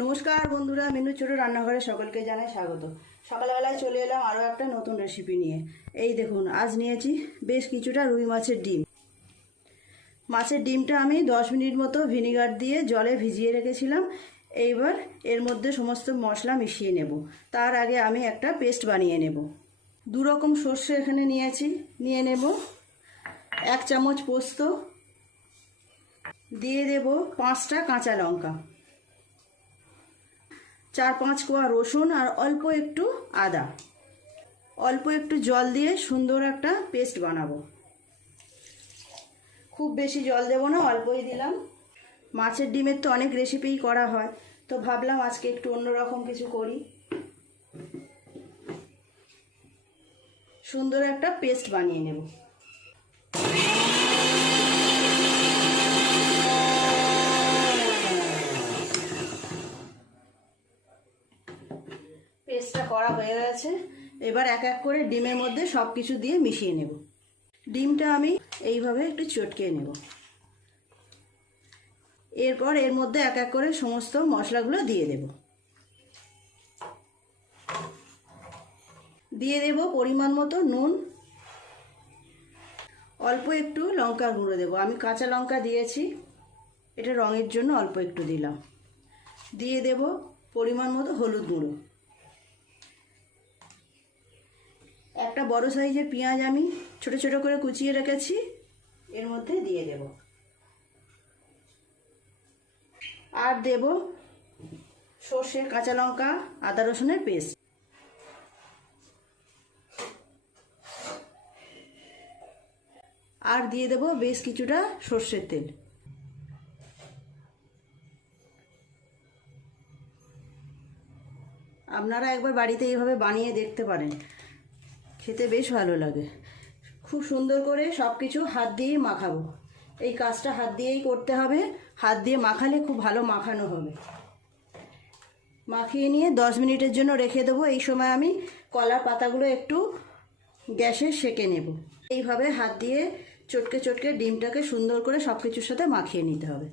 নমস্কার বন্ধুরা, মিনু ছোট রান্নাঘরে সকলকে জানাই স্বাগত। সকালবেলায় চলে এলাম আরও একটা নতুন রেসিপি নিয়ে। এই দেখুন, আজ নিয়েছি বেশ কিছুটা রুই মাছের ডিম। মাছের ডিমটা আমি 10 মিনিট মতো ভিনিগার দিয়ে জলে ভিজিয়ে রেখেছিলাম। এইবার এর মধ্যে সমস্ত মশলা মিশিয়ে নেব। তার আগে আমি একটা পেস্ট বানিয়ে নেব। 2 রকম সর্ষে এখানে নিয়ে নেব। 1 চামচ পোস্ত, দিয়ে দেব 5টা কাঁচা লঙ্কা, 4-5 কোয়া রসুন আর অল্প একটু আদা। অল্প একটু জল দিয়ে সুন্দর একটা পেস্ট বানাবো। খুব বেশি জল দেব না, অল্পই দিলাম। মাছের ডিমের তো অনেক রেসিপিই করা হয়, তো ভাবলাম আজকে একটু অন্যরকম কিছু করি। সুন্দর একটা পেস্ট বানিয়ে নেব। পেস্টটা করা হয়ে গেছে। এবার এক এক করে ডিমের মধ্যে সব কিছু দিয়ে মিশিয়ে নেব। ডিমটা আমি এইভাবে একটু চটকে নেব। এরপর এর মধ্যে এক এক করে সমস্ত মশলাগুলো দিয়ে দেব। দিয়ে দেব পরিমাণ মতো নুন, অল্প একটু লঙ্কার গুঁড়ো দেব। আমি কাঁচা লঙ্কা দিয়েছি, এটা রঙের জন্য অল্প একটু দিলাম। দিয়ে দেব পরিমাণ মতো হলুদ গুঁড়ো। একটা বড় সাইজের পেঁয়াজ আমি ছোট ছোট করে কুচিয়ে রেখেছি, এর মধ্যে দিয়ে দেব। আর দেব সর্ষে, কাঁচা লঙ্কা, আদা রসুনের পেস্ট। আর দিয়ে দেব বেশ কিছুটা সর্ষের তেল। আপনারা একবার বাড়িতে এইভাবে বানিয়ে দেখতে পারেন, খেতে বেশ ভালো লাগে। খুব সুন্দর করে সব কিছু হাত দিয়েই মাখাবো। এই কাজটা হাত দিয়েই করতে হবে। হাত দিয়ে মাখালে খুব ভালো মাখানো হবে। মাখিয়ে নিয়ে 10 মিনিটের জন্য রেখে দেবো। এই সময় আমি কলার পাতাগুলো একটু গ্যাসে সেঁকে নেব। এইভাবে হাত দিয়ে চটকে চটকে ডিমটাকে সুন্দর করে সব কিছুর সাথে মাখিয়ে নিতে হবে।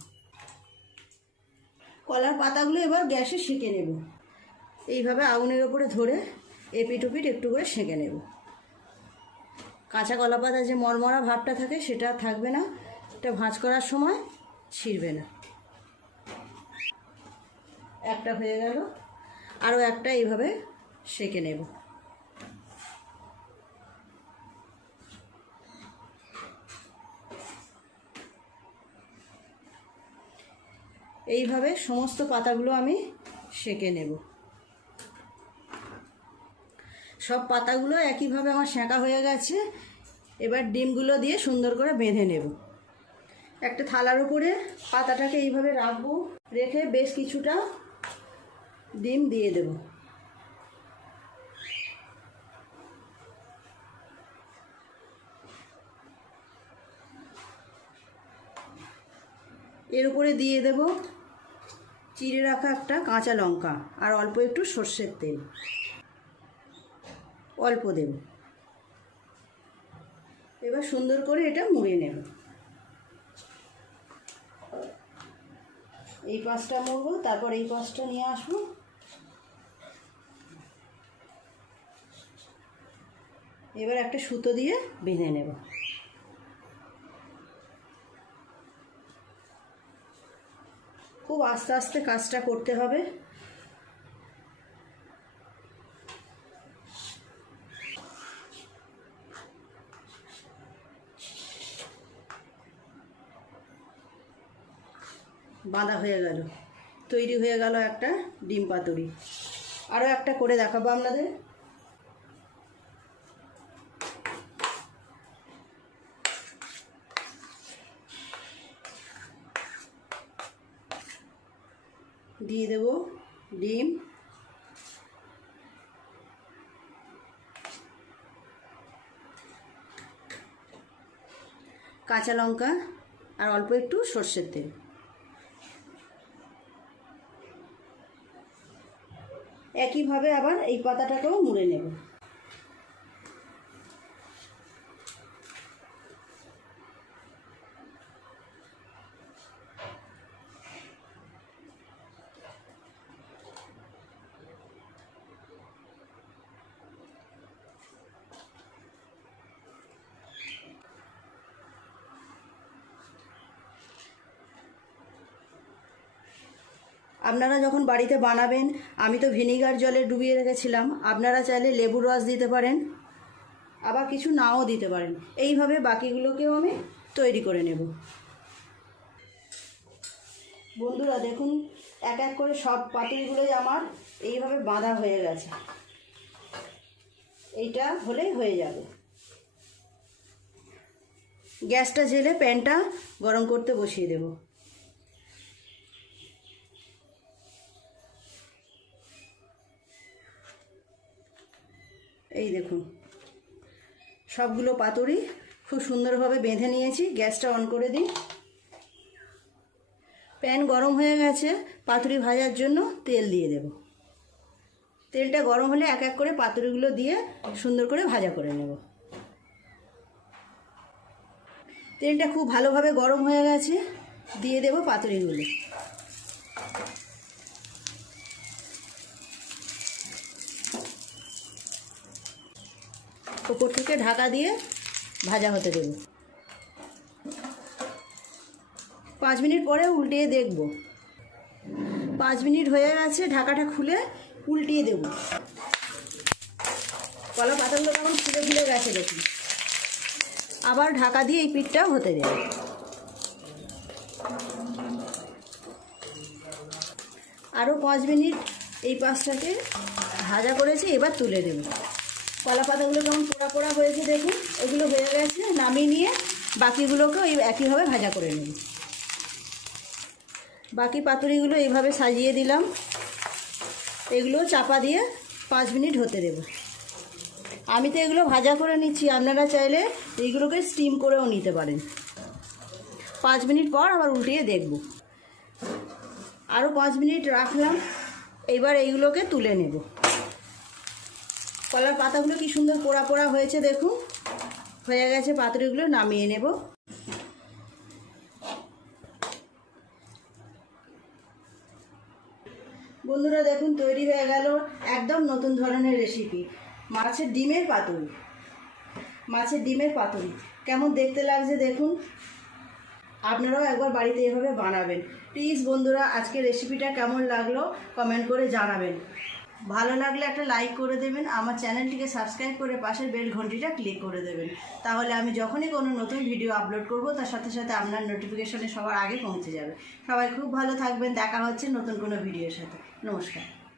কলার পাতাগুলো এবার গ্যাসে সেঁকে নেব। এইভাবে আগুনের ওপরে ধরে এপিট ওপিট একটু করে সেঁকে নেব। কাঁচা কলা পাতা যে মরমরা ভাবটা থাকে সেটা থাকবে না, এটা ভাঁজ করার সময় ছিঁড়বে না। একটা হয়ে গেল, আরও একটা এইভাবে সেঁকে নেব। এইভাবে সমস্ত পাতাগুলো আমি সেঁকে নেব। সব পাতাগুলো একইভাবে আমার সেঁকা হয়ে গেছে। এবার ডিমগুলো দিয়ে সুন্দর করে বেঁধে নেব। একটা থালার উপরে পাতাটাকে এইভাবে রাখবো, রেখে বেশ কিছুটা ডিম দিয়ে দেব। এর উপরে দিয়ে দেব চিড়ে রাখা একটা কাঁচা লঙ্কা আর অল্প একটু সর্ষের তেল, অল্প দেব। এবার সুন্দর করে এটা মুড়ে নেব। এই পাশটা মুড়বো, তারপর এই পাশটা নিয়ে আসবো। এবার একটা সুতো দিয়ে বেঁধে নেব। খুব আস্তে আস্তে কাজটা করতে হবে। বাঁধা হয়ে গেল, তৈরি হয়ে গেল একটা ডিম পাতুরি। আরও একটা করে দেখাবো আপনাদের। দিয়ে দেব ডিম, কাঁচা লঙ্কা আর অল্প একটু সর্ষের তেল। একইভাবে আবার এই পাতাটাকেও মুড়ে নেব। আপনারা যখন বাড়িতে বানাবেন, আমি তো ভিনিগার জলে ডুবিয়ে রেখেছিলাম, আপনারা চাইলে লেবুর রস দিতে পারেন, আবার কিছু নাও দিতে পারেন। এইভাবে বাকিগুলোকেও আমি তৈরি করে নেব। বন্ধুরা দেখুন, এক এক করে সব পাতুরিগুলোই আমার এইভাবে বাঁধা হয়ে গেছে। এইটা হলেই হয়ে যাবে। গ্যাসটা জেলে প্যানটা গরম করতে বসিয়ে দেব। এই দেখুন, সবগুলো পাতুরি খুব সুন্দরভাবে বেঁধে নিয়েছি। গ্যাসটা অন করে দিই। প্যান গরম হয়ে গেছে, পাতুরি ভাজার জন্য তেল দিয়ে দেব। তেলটা গরম হলে এক এক করে পাতুরিগুলো দিয়ে সুন্দর করে ভাজা করে নেব। তেলটা খুব ভালোভাবে গরম হয়ে গেছে, দিয়ে দেব পাতুরিগুলো। উপর থেকে ঢাকা দিয়ে ভাজা হতে দেব। 5 মিনিট পরে উল্টিয়ে দেখব। 5 মিনিট হয়ে গেছে, ঢাকাটা খুলে উল্টিয়ে দেব। কলা পাতাগুলো তখন ফুলে ফুলে গেছে দেখুন। আবার ঢাকা দিয়ে এই পিঠটাও হতে দেব। আরও 5 মিনিট এই পাশটাকে ভাজা করেছি, এবার তুলে দেব। কলা পাতাগুলো কেমন পোড়া পোড়া হয়েছে দেখুন। এগুলো হয়ে গেছে, নামিয়ে নিয়ে বাকিগুলোকেও এই একইভাবে ভাজা করে নেব। বাকি পাতুরিগুলো এইভাবে সাজিয়ে দিলাম। এগুলো চাপা দিয়ে 5 মিনিট হতে দেব। আমি তো এগুলো ভাজা করে নিচ্ছি, আপনারা চাইলে এইগুলোকে স্টিম করেও নিতে পারেন। 5 মিনিট পর আবার উল্টিয়ে দেখব। আরও 5 মিনিট রাখলাম। এবার এইগুলোকে তুলে নেব। কলার পাতাগুলো কি সুন্দর পোড়া পোড়া হয়েছে দেখুন। হয়ে গেছে, পাতুরিগুলো নামিয়ে নেব। বন্ধুরা দেখুন, তৈরি হয়ে গেল একদম নতুন ধরনের রেসিপি, মাছের ডিমের পাতুরি। মাছের ডিমের পাতুরি কেমন দেখতে লাগছে দেখুন। আপনারাও একবার বাড়িতে এভাবে বানাবেন। প্লিজ বন্ধুরা, আজকের রেসিপিটা কেমন লাগলো কমেন্ট করে জানাবেন। ভালো লাগলে একটা লাইক করে দেবেন। আমার চ্যানেলটিকে সাবস্ক্রাইব করে পাশের বেল ঘন্টিটা ক্লিক করে দেবেন। তাহলে আমি যখনই কোনো নতুন ভিডিও আপলোড করব, তার সাথে সাথে আপনার নোটিফিকেশনে সবার আগে পৌঁছে যাবে। সবাই খুব ভালো থাকবেন। দেখা হচ্ছে নতুন কোনো ভিডিওর সাথে। নমস্কার।